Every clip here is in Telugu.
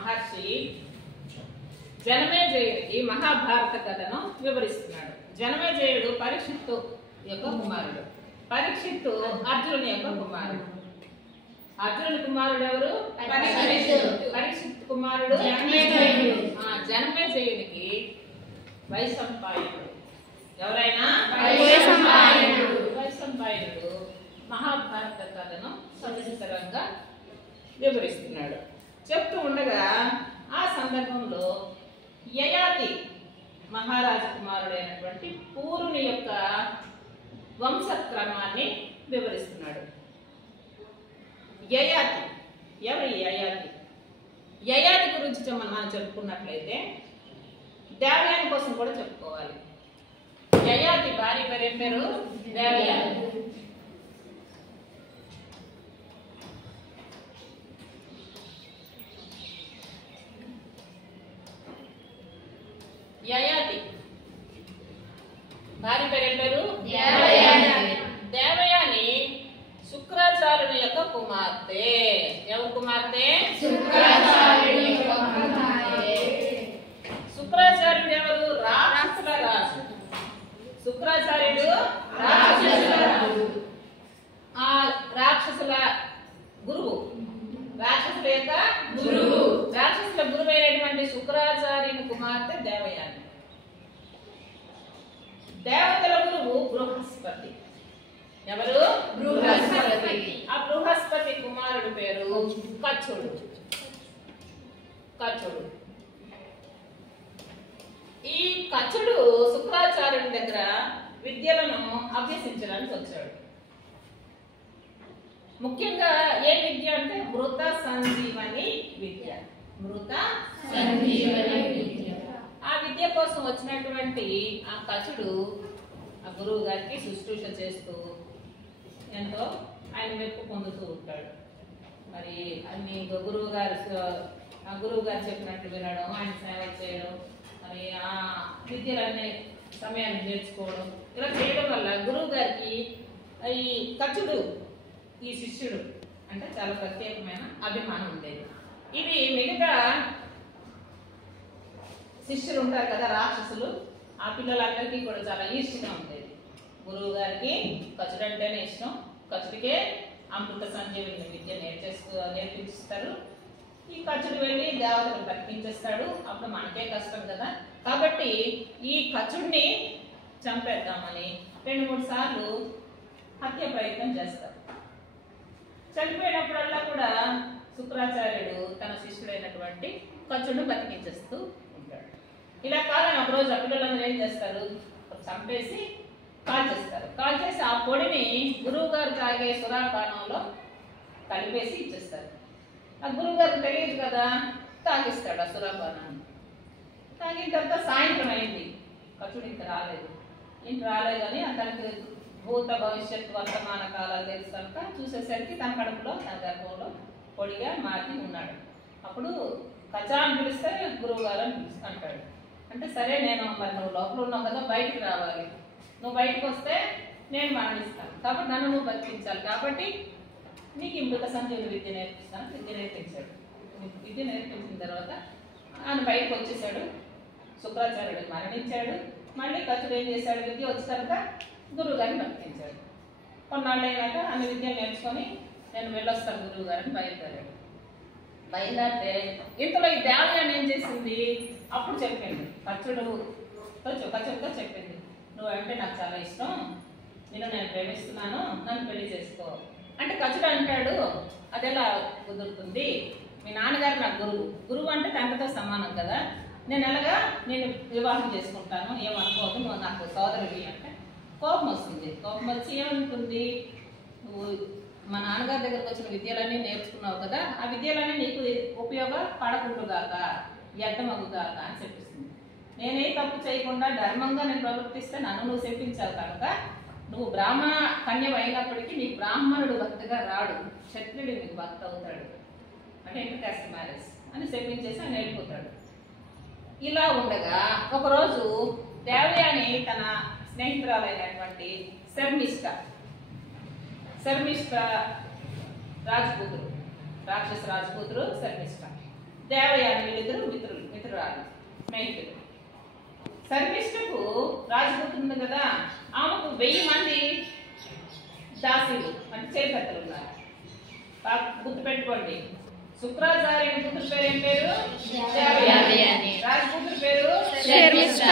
మహర్షి జనమేజయుడికి మహాభారత కథను వివరిస్తున్నాడు. జనమేజయుడు పరీక్షిత్తు యొక్క కుమారుడు. పరీక్షిత్తు అర్జునుని యొక్క కుమారుడు. అర్జునుని కుమారుడు ఎవరు? పరీక్షిత్తు కుమారుడు జనమేజయునికి వైశంపాయనుడు. ఎవరైనా వైశంపాయనుడు మహాభారత కథను సవిస్తరంగా వివరిస్తున్నాడు. చెప్తూ ఉండగా ఆ సందర్భంలో యయాతి మహారాజు కుమారుడైనటువంటి పూరుని యొక్క వంశక్రమాన్ని వివరిస్తున్నాడు. యయాతి ఎవరి యయాతి? యయాతి గురించి మనం చెప్పుకున్నట్లయితే దేవయాని కోసం కూడా చెప్పుకోవాలి. యయాతి భార్య పేరు ఏం పేరు? దేవయాని. యయాతి భార్య పేరు ఏం పేరు? దేవయాని శుక్రాచార్యుని యొక్క కుమార్తె. ఎవరు కుమార్తె? శుక్రాచార్యుడు ఎవరు? రాక్షసుల రాజు. శుక్రాచార్యుడు ఆ రాక్షసుల గురువు. రాక్షసుల యొక్క గురువు. రాక్షసుల గురువు అయినటువంటి శుక్రాచార్యుని కుమార్తె దేవయాని. దేవతల గురువు బృహస్పతి. ఎవరు? బృహస్పతి. ఆ బృహస్పతి కుమారుడు పేరు కచ్చుడు. కచ్చుడు. ఈ కచ్చుడు శుక్రాచార్యుని దగ్గర విద్యలను అభ్యసించడానికి వచ్చాడు. ముఖ్యంగా ఏ విద్య అంటే మృత సంజీవని విద్య. మృత సంజీవని విద్య. ఆ విద్య కోసం వచ్చినటువంటి ఆ కచుడు ఆ గురువు గారికి శుశ్రూష చేస్తూ ఎంతో ఆయన మెప్పు పొందుతూ ఉంటాడు. మరి అన్ని గురువు గారు చెప్పినట్టు వినడం, ఆయన సేవ చేయడం, మరి ఆ విద్యలన్నీ సమయాన్ని నేర్చుకోవడం, ఇలా చేయడం వల్ల గురువు గారికి ఈ కచుడు ఈ శిష్యుడు అంటే చాలా ప్రత్యేకమైన అభిమానం ఉండేది. ఇది మిగతా శిష్యులు ఉంటారు కదా రాక్షసులు, ఆ పిల్లలందరికీ కూడా చాలా ఈర్ష్యగా ఉండేది. గురువు గారికి కచుడు అంటేనే ఇష్టం. కచుడికే అమృత సంజీవిని విద్య నేర్పిస్తారు. ఈ కచుడు వెళ్ళి దేవతలు తప్పించేస్తాడు. అప్పుడు మనకే కష్టం కదా. కాబట్టి ఈ కచుడిని చంపేద్దామని 2-3 సార్లు హత్య ప్రయత్నం చేస్తారు. చనిపోయినప్పుడల్లా కూడా శుక్రాచార్యుడు తన శిష్యుడైనటువంటి కచుడును బతికించేస్తూ ఉంటాడు. ఇలా కాదని ఒకరోజు ఆ పిల్లలందరూ ఏం చేస్తారు? చంపేసి కాల్చేస్తారు. కాల్చేసి ఆ పొడిని గురువు గారు తాగే సురాపానంలో కలిపేసి ఇచ్చేస్తారు. ఆ గురువు గారికి తెలియదు కదా, తాగిస్తాడు ఆ సురాపానాన్ని. తాగిన తర్వాత సాయంత్రం అయింది. కచుడు ఇంక రాలేదు. అని అతనికి భూత భవిష్యత్ వర్తమాన కాలాలు తెలుసు కనుక చూసేసరికి తన కడుపులో తన గర్భంలో పొడిగా మారి ఉన్నాడు. అప్పుడు కచా అని పిలిస్తే గురువు గారు అని అంటాడు. అంటే సరే నేను మరి నువ్వు లోపల ఉన్నావు కదా, బయటికి రావాలి. నువ్వు బయటకు వస్తే నేను మరణిస్తాను. కాబట్టి నన్ను నువ్వు బతికించాలి. కాబట్టి నీకు అమృత సంజీవని విద్య నేర్పిస్తాను. విద్య నేర్పించాడు. విద్య నేర్పించిన తర్వాత ఆయన బయటకు వచ్చేసాడు. శుక్రాచార్యుడు మరణించాడు. మళ్ళీ కచుడు ఏం చేశాడు? విద్య వచ్చాక గురువు గారిని బతికించాడు. కొన్నాళ్ళు అయినాక అన్ని విద్యలు నేర్చుకొని నేను వెళ్ళొస్తాను గురువు గారిని బయలుదేరాడు. బయలుదేరితే ఇంతలో ఈ దేవయాని ఏం చేసింది? అప్పుడు చెప్పింది కచుడితో చెప్పింది, నువ్వంటే నాకు చాలా ఇష్టం, నేను ప్రేమిస్తున్నాను, నన్ను పెళ్లి చేసుకో అంటే కచుడు అంటాడు, అదెలా కుదురుతుంది? మీ నాన్నగారు నాకు గురువు అంటే తండ్రితో సమానం కదా, నేను వివాహం చేసుకుంటాను, ఏమనుకోవద్దు, నువ్వు నాకు సోదరుడి అంటే కోపం వస్తుంది. కోపం వచ్చి ఏమనుకుంది? నువ్వు మా నాన్నగారి దగ్గరకు వచ్చిన విద్యలన్నీ నేర్చుకున్నావు కదా, ఆ విద్యలన్నీ నీకు ఉపయోగపడకుంటుగాక, వ్యర్థమగుగాక అని చెప్పిస్తుంది. నేనే తప్పు చేయకుండా ధర్మంగా నేను ప్రవర్తిస్తే నన్ను నువ్వు చెప్పించావు కనుక నువ్వు బ్రాహ్మణ కన్యం అయినప్పటికీ నీ బ్రాహ్మణుడు భక్తిగా రాడు, క్షత్రుడు నీకు భక్తి అవుతాడు అంటే ఇంటర్కాస్ట్ మ్యారేజ్ అని చెప్పించేసి ఆయన వెళ్ళిపోతాడు. ఇలా ఉండగా ఒకరోజు దేవయాని తన స్నేహితురాలైనటువంటి శర్మిష్ఠ రాజకూతురు, రాక్షస రాజకూతురు శర్మిష్ఠ, దేవయాని వీళ్ళిద్దరు మిత్రురాలు స్నేహితులు. శర్మిష్ఠకు రాజపుత్రుడు ఉంది కదా, ఆమెకు 1000 మంది దాసీలు అంటే చేకత్తలు ఉన్నారు. గుర్తుపెట్టుకోండి, శుక్రాచార్యుని కూతురు పేరు ఏం పేరు? దేవయాని. రాజపుత్రుడి పేరు శర్మిష్ఠ.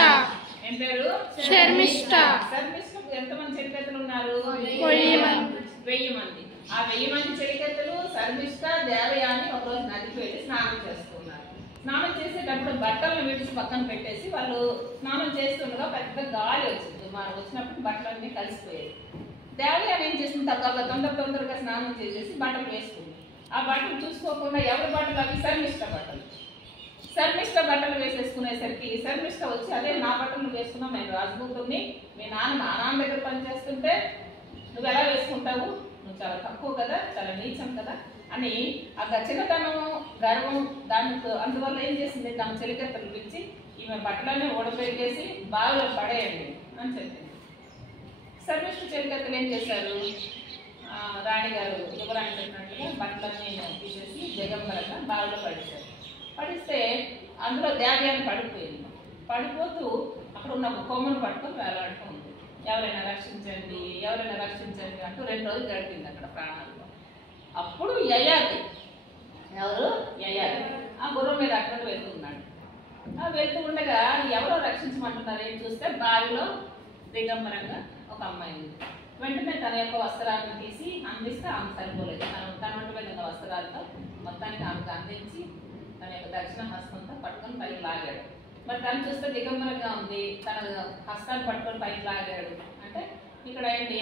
ఏం పేరు? శర్మిష్ఠ. శర్మిష్ఠకు ఎంతమంది చెలికత్తలు ఉన్నారు? 1000 మంది. ఆ 1000 మంది చెలికత్తలు శర్మిష్ఠ దేవయాని ఒకరోజు నదికి వెళ్ళి స్నానం చేస్తున్నారు. స్నానం చేసేటప్పుడు బట్టలను విడిచి పక్కన పెట్టేసి వాళ్ళు స్నానం చేస్తుండగా పెద్ద గాలి వచ్చింది. మనం వచ్చినప్పుడు బట్టలన్నీ కలిసిపోయాయి. దేవయాని ఏం చేసింది? తొందరగా స్నానం చేసేసి బట్టలు వేసుకుంది. ఆ బట్టలు చూసుకోకుండా ఎవరి బట్టలు అవి? శర్మిష్ఠ బట్టలు. శర్మిష్ఠ బట్టలు వేసేసుకునేసరికి శర్మిష్ఠ వచ్చి, అదే నా బట్టలు వేసుకున్నావు, నేను రాజపుత్రుని, మీ నాన్న దగ్గర పనిచేస్తుంటే నువ్వు ఎలా వేసుకుంటావు, నువ్వు చాలా తక్కువ కదా, చాలా నీచం కదా అని ఆ చిన్నతనం గర్వం దానితో అందువల్ల ఏం చేసింది? తన చెలికత్తలు పిలిచి ఈమె బట్టలన్నీ ఓడపెట్టేసి బావిలో పడేయండి అని చెప్పింది. శర్మిష్ఠ చెలికత్తలు ఏం చేశారు? రాణిగారు యువరాణి చెప్పినట్టుగా బట్టలన్నీ తీసేసి జగంబరంగా బావిలో పడేశారు. పడిస్తే అందులో దేవయాని పడిపోయింది. పడిపోతూ అక్కడ ఉన్న కొమ్మను పట్టుకొని వేలాడుతూ ఉంది. ఎవరైనా రక్షించండి, ఎవరైనా రక్షించండి అంటూ 2 రోజులు గడిపింది అక్కడ ప్రాణాలతో. అప్పుడు యయాతి, ఎవరు? యయాతి ఆ గుర్రం మీద అక్కడ వెళ్తున్నాడు. వెళ్తూ ఉండగా ఎవరో రక్షించమంటున్నారు. ఏం చూస్తే బావిలో దిగంబరంగా ఒక అమ్మాయి ఉంది. వెంటనే తన యొక్క వస్త్రాలను తీసి అందిస్తే ఆమె సరిపోలేదు. తన ఒంటి మీద ఉన్న వస్త్రాలతో మొత్తానికి ఆమెకు అందించి తన యొక్క దక్షిణ హస్తంతో పట్టుకొని పైకి లాగాడు. మరి తను చూస్తే దిగంబరంగా ఉంది. తన హస్తాన్ని పట్టుకొని పైకి లాగాడు అంటే ఇక్కడ ఏంటి?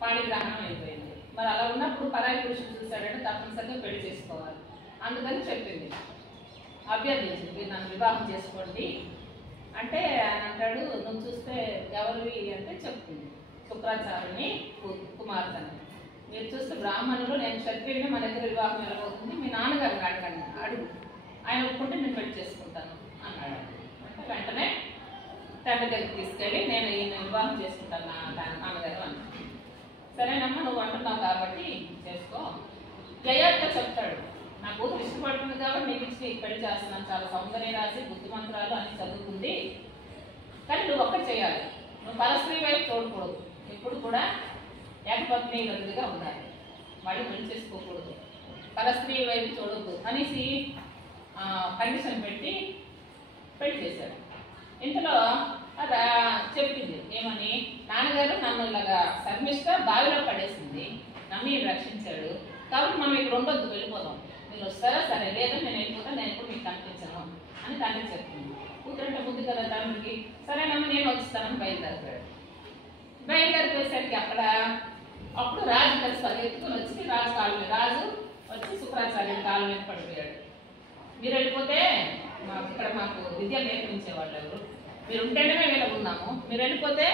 పాణిగ్రహణం అయిపోయింది. మరి అలా ఉన్నప్పుడు పరాయి పురుషుడు చూశాడంటే తప్పనిసరిగా పెళ్లి చేసుకోవాలి. అందుకని చెప్పింది, అభ్యర్థించింది, మీరు నన్ను వివాహం చేసుకోండి అంటే ఆయన అంటాడు, నువ్వు చూస్తే ఎవరివి అంటే చెప్తుంది, శుక్రాచార్యుని కుమార్తెని. మీరు చూస్తే బ్రాహ్మణులు, నేను క్షత్రియుని, మన దగ్గర వివాహం ఎలాగవుతుంది, మీ నాన్నగారిని అడగండి, అడుగు, ఆయన ఒప్పుకుంటే నేను పెళ్లి చేసుకుంటాను అన్నాడు. అంటే వెంటనే తండ్రి దగ్గరికి తీసుకెళ్ళి నేను ఈయన వివాహం చేసుకుంటాను నాన్నగారు అన్నాడు. సరేనమ్మా, నువ్వు అంటున్నావు కాబట్టి చేసుకో. జయాత్గా చెప్తాడు, నా కూతురు ఇష్టపడుతుంది కాబట్టి నీకు ఇచ్చి పెళ్లి చేస్తున్నాను, చాలా సౌందర్య రాసి బుద్ధిమంత్రాలు అని చదువుకుంది, కానీ నువ్వు ఒక్కటి చేయాలి, నువ్వు పరస్త్రీ వైపు చూడకూడదు, ఎప్పుడు కూడా ఏకపత్ని వృద్ధిగా ఉండాలి, మళ్ళీ పెళ్లి చేసుకోకూడదు, పరస్త్రీ వైపు చూడద్దు అనేసి కండిషన్ పెట్టి పెళ్లి చేశాడు. ఇంతలో అది చెప్పింది ఏమని, నాన్నగారు నన్ను ఇలాగా శర్మిష్ఠ బావిలో పడేసింది, నన్ను రక్షించాడు, కాబట్టి మనం ఇక్కడ ఉండొద్దు, వెళ్ళిపోదాం, మీరు వస్తారా? సరే, లేదా నేను వెళ్ళిపోతాను, నేను ఎప్పుడు మీకు కనిపించను అని తండ్రి చెప్పింది. కూతురంటే బుద్ధి కదా తండ్రికి, సరేనమ్మ నేను వస్తానని బయలుదేరిపోయాడు. బయలుదేరిపోయేసరికి అప్పుడు రాజు కలిసి పరిగెత్తుకుని వచ్చి రాజు వచ్చి శుక్రాచార్యుడి కాళ్ళ మీద పడిపోయాడు. మీరు వెళ్ళిపోతే మాకు విద్య నేర్పించేవాళ్ళు ఎవరు, మీరు ఉంటేనే మేము ఇలా ఉన్నాము, మీరు వెళ్ళిపోతే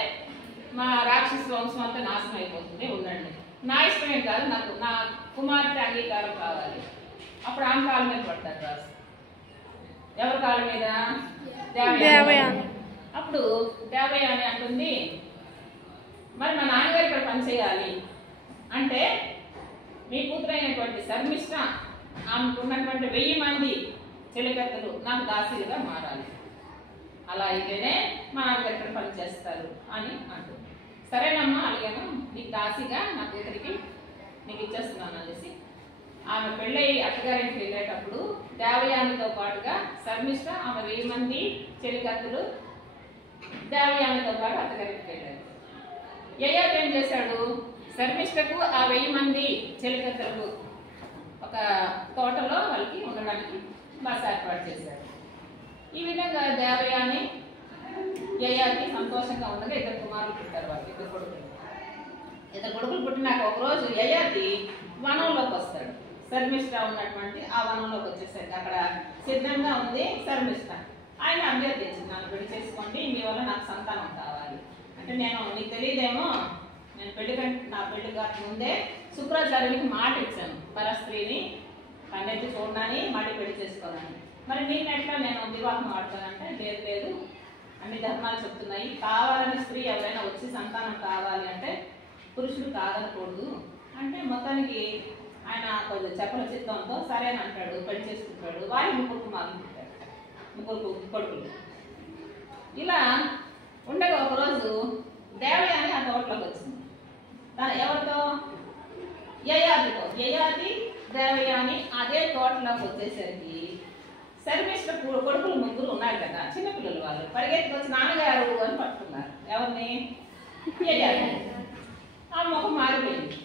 మా రాక్షస వంశం అంతా నాశనం అయిపోతుంది, ఉండండి, నా ఇష్టమే కాదు, నాకు నా కుమార్తె అంగీకారం కావాలి. అప్పుడు ఆమె కాళ్ళ మీద పడతారు రాజు. ఎవరి కాళ్ళ మీద? దేవయాని. అప్పుడు దేవయాని అంటుంది, మరి మా నాన్నగారు ఇక్కడ పనిచేయాలి అంటే మీ కూతురైనటువంటి శర్మిష్ఠ ఆమెకు ఉన్నటువంటి 1000 మంది చెలికత్తలు నాకు దాసీలుగా మారాలి, అలా అయితేనే మా నాన్నగారు ఇక్కడ పనిచేస్తారు అని అంటుంది. సరేనమ్మా, అడిగాను, నీకు దాసీగా నా కూతురికి నీకు ఇచ్చేస్తున్నాను అనేసి ఆమె పెళ్ళై అత్తగారికి వెళ్ళేటప్పుడు దేవయానితో పాటుగా శర్మిష్ఠ ఆమె 1000 మంది చెలికత్తలు దేవయానితో పాటు అత్తగారికి వెళ్ళారు. యయాతి ఏం చేశాడు? శర్మిష్ఠకు ఆ 1000 మంది చెలికత్తలకు ఒక తోటలో వాళ్ళకి ఉండడానికి బస ఏర్పాటు చేశాడు. ఈ విధంగా దేవయాని యయాతి సంతోషంగా ఉండగా 2 కుమారులు పుట్టారు. వాళ్ళకి 2 కొడుకులు. 2 కొడుకులు పుట్టినాక ఒకరోజు యయాతి వనంలోకి వస్తాడు. శర్మిష్ఠ ఉన్నటువంటి ఆ వనంలోకి వచ్చేసరికి అక్కడ సిద్ధంగా ఉంది శర్మిష్ఠ. ఆయన అభ్యర్థించింది, నన్ను పెళ్లి చేసుకోండి, మీ వల్ల నాకు సంతానం కావాలి అంటే, నేను నీకు తెలియదేమో, నేను నా పెళ్లి కాక ముందే శుక్రాచార్యునికి మాట ఇచ్చాను, పరస్త్రీని కన్నెత్తి చూడని మళ్ళీ పెళ్లి చేసుకోవాలని. మరి నేను ఎట్లా నేను వివాహం ఆడతానంటే, లేదు అన్ని ధర్మాలు చెప్తున్నాయి, కావాలని స్త్రీ ఎవరైనా వచ్చి సంతానం కావాలి అంటే పురుషుడు కాదనకూడదు అంటే మొత్తానికి ఆయన కొంచెం చెప్పల చిత్తంతో సరే అని అంటాడు, పెళ్లి చేసుకుంటాడు. వారి ముగ్గురు కుమారులు పుట్టారు, ముగ్గురు కొడుకులు. ఇలా ఉండగా ఒకరోజు దేవయాని ఆ తోటలోకి వచ్చింది. ఎవరితో? యయాతితో. యయాతి దేవయాని అదే తోటలోకి వచ్చేసరికి శర్మిష్ఠ కొడుకులు ముగ్గురు ఉన్నారు కదా, చిన్నపిల్లలు. వాళ్ళు పరిగెత్తుకు వచ్చి నాన్నగారు అని పట్టుకున్నారు. ఎవరిని? యయాతి. ఆ ముఖం మాడిపోయింది.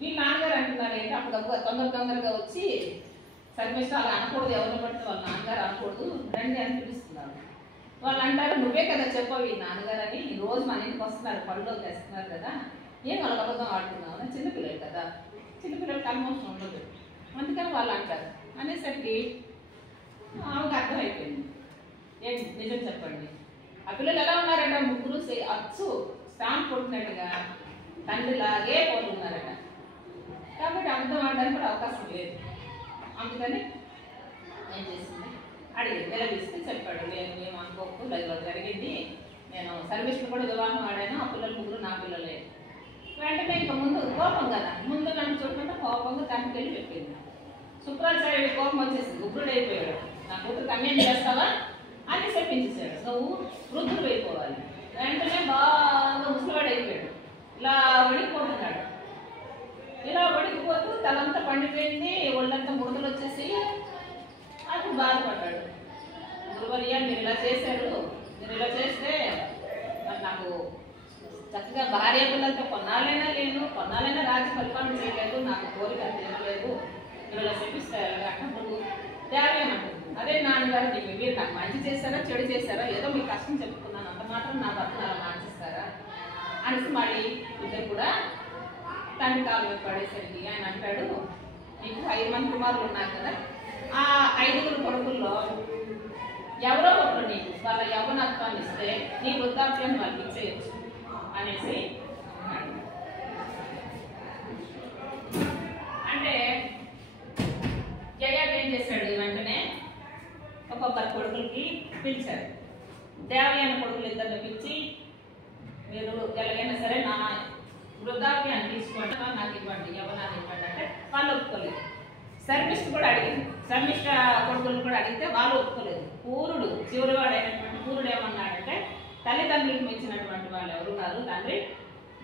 వీళ్ళు నాన్నగారు అంటున్నారు ఏంటి? అప్పుడు తొందరగా వచ్చి శర్మిష్ఠ అలా అనకూడదు, ఎవరిని పడితే వాళ్ళ నాన్నగారు అనకూడదు, రండి అని పిలుస్తున్నారు. వాళ్ళు అంటారు, నువ్వే కదా చెప్పావు ఈ నాన్నగారు అని, ఈ రోజు మన ఇంటికి వస్తున్నారు, పళ్ళలోకి తెస్తున్నారు కదా, ఏం వాళ్ళకి అబద్ధం ఆడుతున్నావు అని. చిన్నపిల్లలు కదా, చిన్నపిల్లలకి కన్మోషన్ ఉండదు, అందుకని వాళ్ళు అంటారు. అనేసరికి ఆమెకు అర్థమైపోయింది. ఏంటి నిజం చెప్పండి, ఆ పిల్లలు ఎలా ఉన్నారట? ముగ్గురు అచ్చు స్టాంప్ కొట్టినట్టుగా తండ్రిలాగే పోతున్నారట. కాబట్టి అబద్ధం ఆడడానికి కూడా అవకాశం లేదు. అందుకని ఏం చేసింది? అడిగింది, నిలదీస్తే చెప్పాడు, నేను మేము అనుకోకు, ఇలా జరిగింది, నేను సర్వీస్ని కూడా వివాహం ఆడాను, ఆ పిల్లలు ముగ్గురు నా పిల్లలే. వెంటనే ఇంకా ముందు కోపం కదా, ముందు నన్ను చూడకుండా కోపంగా తండ్రికి వెళ్ళి చెప్పింది. శుక్రాచార్యుడి కోపం వచ్చేసింది, ఉగ్రుడైపోయాడు. నా కూతురు అన్యం చేస్తావా అని చెప్పించేసాడు. నువ్వు వృద్ధుడు అయిపోవాలి. వెంటనే బాగా ముసలివాడు అయిపోయాడు. ఇలా వడికిపోతున్నాడు. ఇలా వడికిపోతూ తలంతా పండిపోయింది, ఒళ్ళంతా ముడతలు వచ్చేసి అప్పుడు బాధపడ్డాడు. గురువర్య మీరు ఇలా చేశారు, మీరు ఇలా చేస్తే మరి నాకు చక్కగా భార్య పిల్లలతో కొన్నాళ్ళైనా రాజ్య పరిపాలన చేయలేదు, నాకు కోరిక తీరలేదు, మీరు ఇలా చెప్పిస్తారు అన్నప్పుడు దేవయానంటుంది, అదే నాన్నగారు మీరు నాకు మంచి చేశారా చెడు చేశారా, ఏదో మీ కష్టం చెప్పుకున్నాను, అంత మాత్రం నా భర్తను అలా మార్చేస్తారా అనేసి మళ్ళీ ఇద్దరు కూడా తండ్రి కాలు మీద పడేసరికి ఆయన అంటాడు, నీకు 5 మంది కుమారులు ఉన్నారు కదా, ఆ 5 కొడుకుల్లో ఎవరో ఒకరు నీకు వాళ్ళ యవ్వనత్వాన్ని ఇస్తే నీ వృద్ధాప్యాన్ని వాళ్ళకి ఇచ్చేయచ్చు అనేసి అంటే యయాతి ఏం చేశాడు? వెంటనే ఒక్కొక్కరు కొడుకులకి పిలిచాడు. దేవయాని కొడుకులు ఇద్దరిని పిలిచి, మీరు ఎలాగైనా సరే నా వృద్ధాప్యాన్ని తీసుకోండి, నాకు ఇవ్వండి, యవ్వనాన్ని ఇవ్వండి అంటే వాళ్ళు ఒప్పుకోలేదు. శర్మిష్ఠ కూడా అడిగింది, శర్మిష్ఠ కొడుకులను కూడా అడిగితే వాళ్ళు ఒప్పుకోలేదు. పూరుడు చివరివాడైనటువంటి పూరుడు ఏమన్నాడంటే, తల్లిదండ్రులకు మించినటువంటి వాళ్ళు ఎవరున్నారు తండ్రి,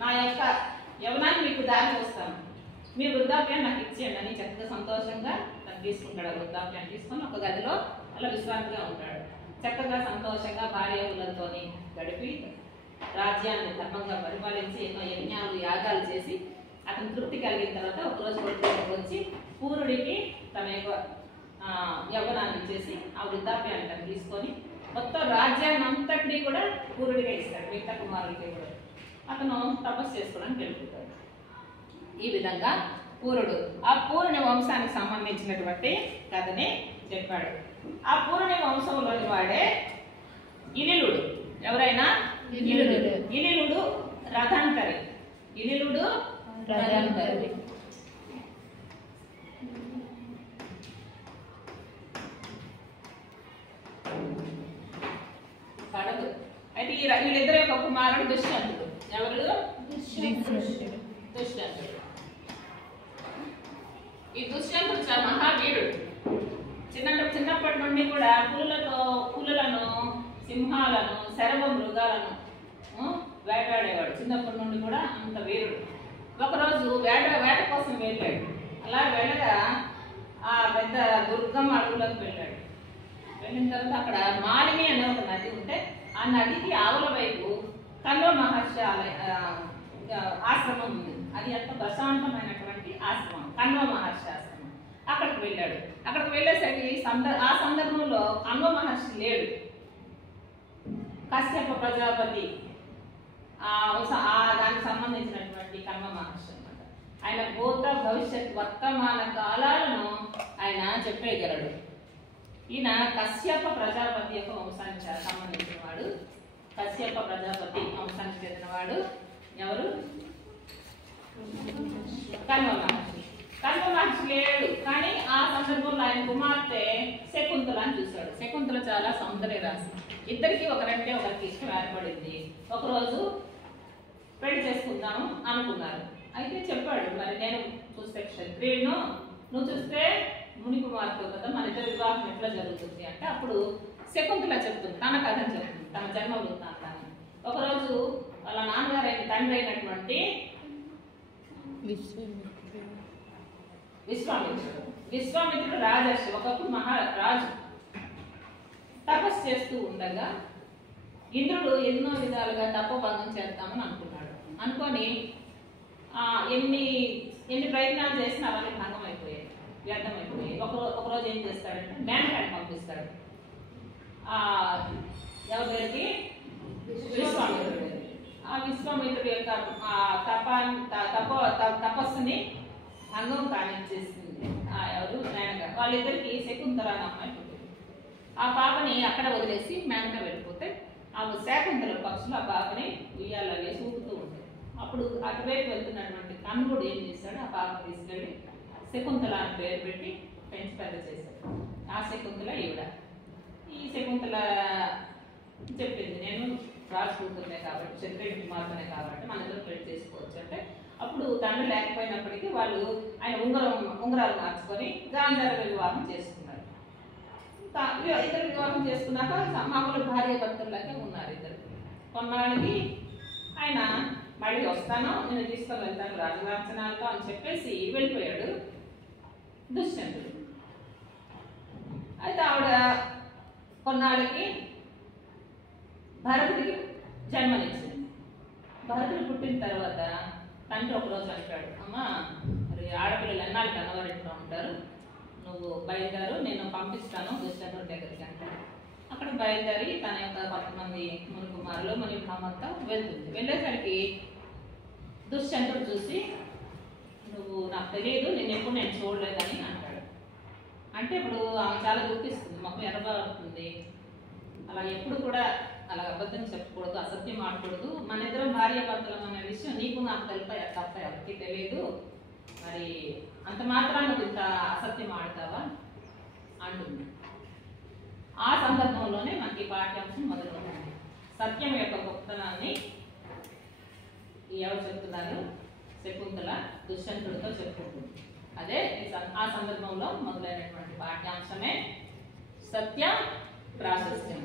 నా యొక్క యవ్వనాన్ని మీకు దారి వస్తాను, మీ వృద్ధాప్యాన్ని నాకు ఇచ్చేయండి అని చక్కగా సంతోషంగా తను తీసుకుంటాడు. వృద్ధాప్యాన్ని తీసుకొని ఒక గదిలో అలా విశ్రాంతిగా ఉంటాడు. చక్కగా సంతోషంగా భార్యలతో గడిపి రాజ్యాన్ని ధర్మంగా పరిపాలించి ఎన్నో యజ్ఞాలు యాగాలు చేసి అతను తృప్తి కలిగిన తర్వాత ఒకరోజు కొడుకు వచ్చి పూరుడికి తన యొక్క యవ్వనాన్ని ఇచ్చేసి ఆ వృద్ధాప్యాన్ని తను తీసుకొని మొత్తం రాజ్యాన్ని అంతటినీ కూడా పూరుడిగా ఇస్తాడు, మిగతా కుమారుడికి కూడా. అతను తపస్సు చేసుకోవడానికి వెళ్ళిపోతాడు. ఈ విధంగా పూరుడు ఆ పూరుని వంశానికి సంబంధించినటువంటి కథని చెప్పాడు. ఆ పూరుని వంశంలోని వాడే ఇలిలుడు. ఎవరైనా ఇలిలుడు రథంకరి. ఇలిలుడు రథంకరి. పడదు. అయితే వీళ్ళిద్దరు యొక్క కుమారుడు దుష్యంతుడు. ఎవరు? దుష్యంతుడు. ఈ దుష్యంతుడు చాలా మహావీరుడు. చిన్నప్పటి నుండి కూడా పులులను, సింహాలను, శరవ మృగాలను వేటాడేవాడు. చిన్నప్పటి నుండి కూడా అంత వీరుడు. ఒకరోజు వేట కోసం వెళ్ళాడు. అలా వెళ్ళగా ఆ పెద్ద దుర్గం అడవులకు వెళ్ళాడు. వెళ్ళిన తర్వాత అక్కడ మాలిని అనే ఒక నది ఉంటే ఆ నదికి ఆవుల వైపు కల్వ మహర్షి ఆశ్రమం ఉంది. అది ఎంత ప్రశాంతమైనటువంటి ఆశ్రమం, కల్వ మహర్షి ఆశ్రమం. అక్కడికి వెళ్ళాడు. అక్కడికి వెళ్ళేసరికి ఆ సందర్భంలో కల్వ మహర్షి లేడు. కశ్యప ప్రజాపతి దానికి సంబంధించినటువంటి కల్వ మహర్షి అన్నమాట. ఆయన భూత భవిష్యత్ వర్తమాన కాలాలను ఆయన చెప్పేయగలడు. ఈయన కశ్యప ప్రజాపతి యొక్క వంశానికి సంబంధించిన వాడు. కశ్యప ప్రజాపతి వంశానికి చెందినవాడు ఎవరు? కల్వ మహర్షి. కల్వ మహర్షి లేడు, కానీ ఆ సందర్భంలో ఆయన కుమార్తె శకుంతల అని చూశాడు. శకుంతల చాలా సౌందర్య రాశి. ఇద్దరికి ఒకరంటే ఒకరికి ఇష్టం ఏర్పడింది. ఒకరోజు పెళ్లి చేసుకుందాము అనుకున్నారు. అయితే చెప్పాడు, మరి నేను చూస్తే క్షత్రియును, నువ్వు చూస్తే ముని కుమార్తె కదా, మన ఇద్దరు వివాహం ఎట్లా జరుగుతుంది అంటే అప్పుడు శకుంతల చెప్తుంది, తన కథ చెప్తుంది, తన జన్మ వృత్తాంతాన్ని. ఒకరోజు వాళ్ళ నాన్నగారు తండ్రి అయినటువంటి విశ్వామిత్రుడు రాజర్షి, ఒకప్పుడు మహారాజు తపస్సు చేస్తూ ఉండగా ఇంద్రుడు ఎన్నో విధాలుగా తపోభంగం చేద్దామని అనుకున్నాడు. అనుకొని ఎన్ని ప్రయత్నాలు చేసినా అవన్నీ భంగం అయిపోయాయి, వ్యర్థమైపోయాయి. ఒకరోజు ఏం చేస్తాడంటే మేనకాన్ని పంపిస్తాడు. ఎవరి దగ్గరికి? విశ్వామిత్రుడు. ఆ విశ్వామిత్రుడు యొక్క తపస్సుని భంగం కానిచ్చేసింది ఎవరు? మేనక. వాళ్ళిద్దరికి శకుంతల అనే అమ్మాయి పుట్టింది. ఆ పాపని అక్కడ వదిలేసి మేనక వెళ్ళిపోతే ఆ శాకుంతల పక్షులు ఆ పాపని ఉయ్యాల వేసి ఊపుతూ ఉంటాయి. అప్పుడు అటువైపు వెళ్తున్నటువంటి కన్నుడు ఏం చేశాడు, ఆ పాప తీసుకెళ్ళి శకుంతల అని పేరు పెట్టి పెంచి పెద్ద చేశాడు. ఆ శకుంతల ఈవిడ. ఈ శకుంతల చెప్పింది, నేను రాజు కూతురునే కాబట్టి, క్షత్రియుడి కుమార్తెనే కాబట్టి మన ఇద్దరు పెళ్లి చేసుకోవచ్చు అంటే, అప్పుడు తండ్రి లేకపోయినప్పటికీ వాళ్ళు ఆయన ఉంగరాలు మార్చుకొని గాంధార వివాహం చేసుకున్నారు. ఇద్దరు వివాహం చేసుకున్నాక మామూలు భార్య భర్తల్లాగే ఉన్నారు ఇద్దరు. కొన్నాళ్ళకి ఆయన మళ్ళీ వస్తాను, నేను తీసుకొని వెళ్తాను రాజలాంఛనాలతో అని చెప్పేసి వెళ్ళిపోయాడు దుష్యంతుడు. అయితే ఆవిడ కొన్నాళ్ళకి భరతుడికి జన్మనిచ్చింది. భరతుడు పుట్టిన తర్వాత తండ్రి ఒకరోజు అంటాడు, అమ్మా మరి ఆడపిల్లలు ఎన్నాళ్ళు కన్నవారింట్లో ఉంటారు, నువ్వు బయలుదేరు, నేను పంపిస్తాను దుష్యంతుడి దగ్గరికి అంటే అక్కడ బయలుదేరి తన యొక్క కొంతమంది ముని కుమారులు ముని భామంతా వెళ్తుంది. వెళ్ళేసరికి దుష్యంతుడు చూసి, నువ్వు నాకు తెలియదు, నేను చూడలేదని అంటాడు. అంటే ఇప్పుడు ఆమె చాలా దుఃఖిస్తుంది, మొక్క ఎర్రబారుతుంది. అలా ఎప్పుడు కూడా అలా అబద్ధం చెప్పకూడదు, అసత్యం ఆడకూడదు, మన ఇద్దరం భార్య భర్తలం అనే విషయం నీకు నాకు తప్ప ఎవరికి తెలియదు, మరి అంత మాత్రాన్ని నువ్వు ఇంత అసత్యం ఆడతావా అంటుంది. ఆ సందర్భంలోనే మనకి పాఠ్యాంశం మొదలవుతుంది. సత్యం యొక్క గొప్పతనాన్ని ఎవరు చెప్తున్నారు? శకుంతల దుష్యంతుడితో చెప్పుకుంటుంది. అదే ఆ సందర్భంలో మొదలైనటువంటి పాఠ్యాంశమే సత్య ప్రాశస్త్యం.